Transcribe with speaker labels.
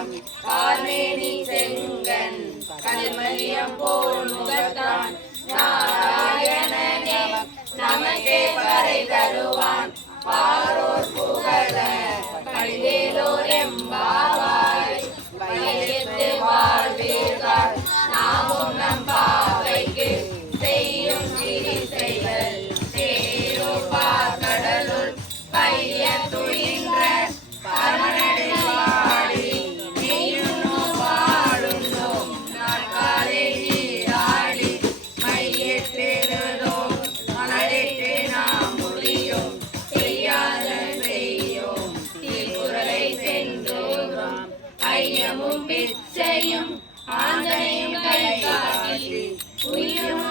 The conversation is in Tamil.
Speaker 1: I mean. ஐயமும் பிச்சையும் ஆங்கனையும் கை காட்டி உயிரும்